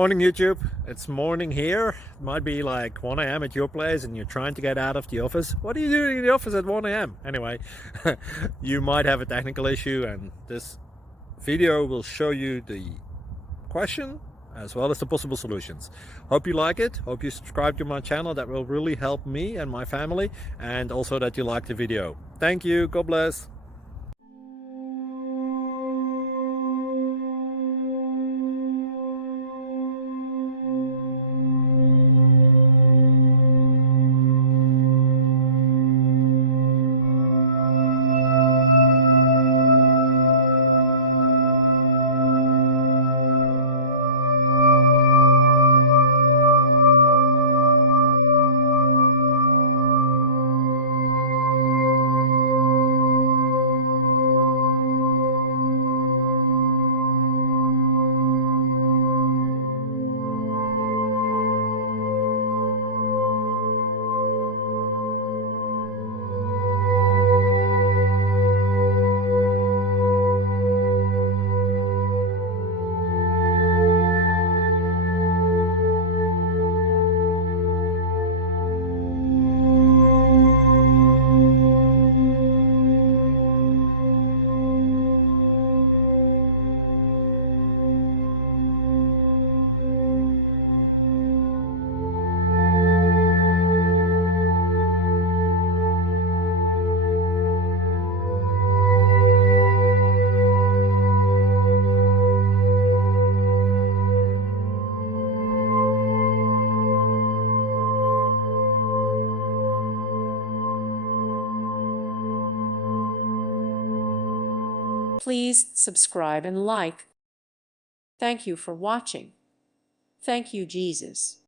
Morning YouTube, it's morning here. It might be like 1 a.m. at your place and you're trying to get out of the office. What are you doing in the office at 1 a.m.? Anyway, you might have a technical issue and this video will show you the question as well as the possible solutions. Hope you like it, hope you subscribe to my channel. That will really help me and my family, and also that you like the video. Thank you, God bless. Please subscribe and like. Thank you for watching. Thank you, Jesus.